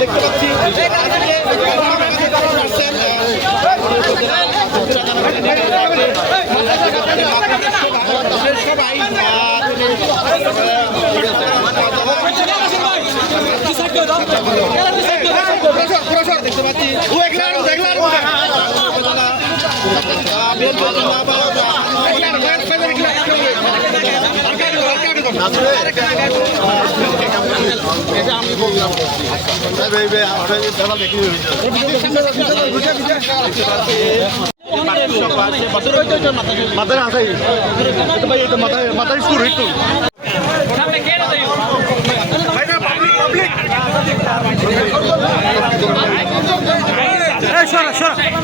দেখতে পাচ্ছি দেখতে পাচ্ছি আমি বললাম মাথায় আছে মাথায় স্কুল একটু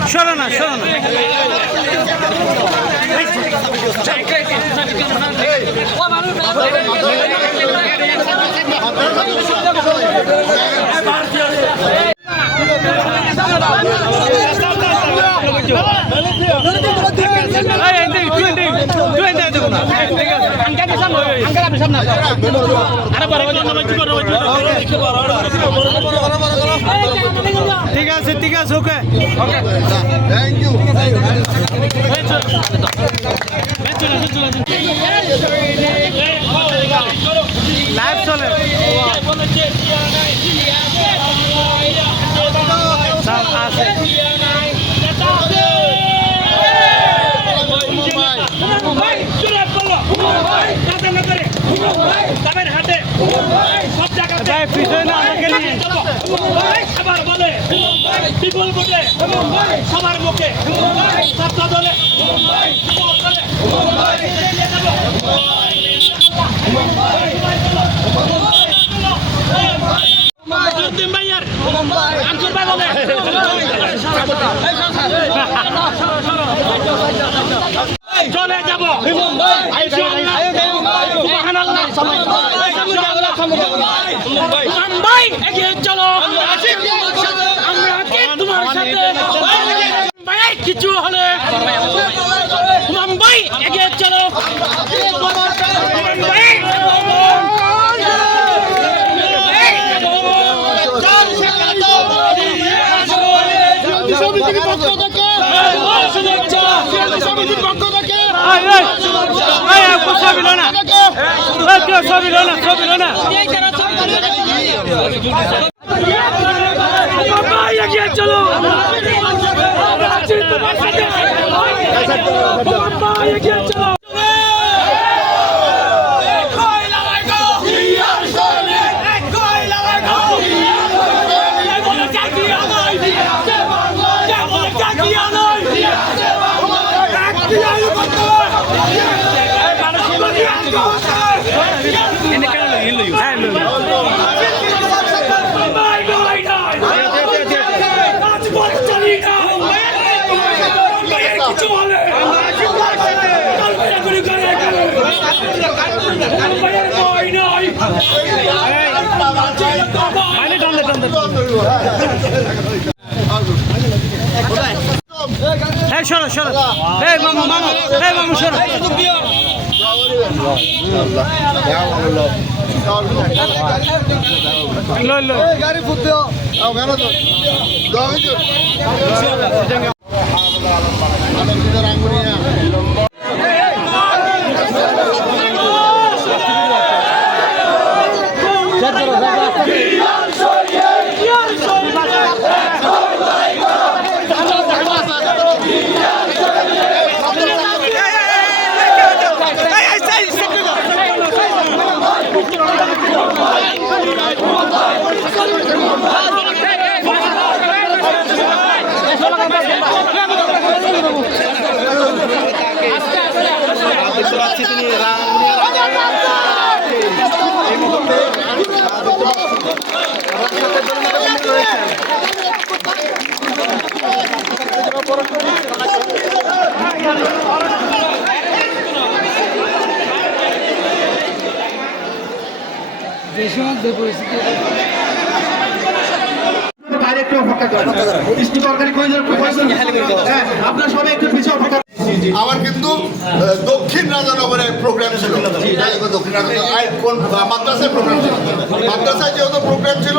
সরো না ঠিক আছে ওকে থ্যাংক ইউ লাইভ চলে সবার মুখে দলে চলে যাব মুম্বাই এগিয়ে চলো আমরা তোমার সাথে মুম্বাইয়ের কিছু হলে মুম্বাই এগিয়ে চলো সমিতির পক্ষ থেকে সমিতির পক্ষ থেকে ছবি লো না চলো চলো সরো মামু সরো গাড়ি ফুটতে আপনার সবাই একটু পিছিয়ে আমার কিন্তু দক্ষিণ রাজানগরে প্রোগ্রাম ছিল। দক্ষিণ রাজানগর কোন মাদ্রাসায় প্রোগ্রাম ছিল, মাদ্রাসায় যেহেতু প্রোগ্রাম ছিল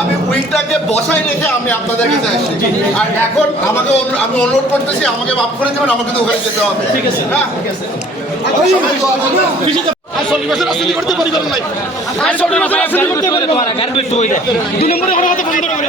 আমি উইকটাকে বসাই রেখে আমি আপনাদের কাছে আসছি। আর এখন আমাকে আমি অনুরোধ করতেছি, আমাকে মাফ করে দেবেন, আমাকে তো ওখানে যেতে হবে। ঠিক আছে, হ্যাঁ আর 40 বছর রাজনীতি করতে পারি নাই, আর 40 বছর রাজনীতি করতে পারি না। 2 নম্বরে আমার হাতে বন্ধ করে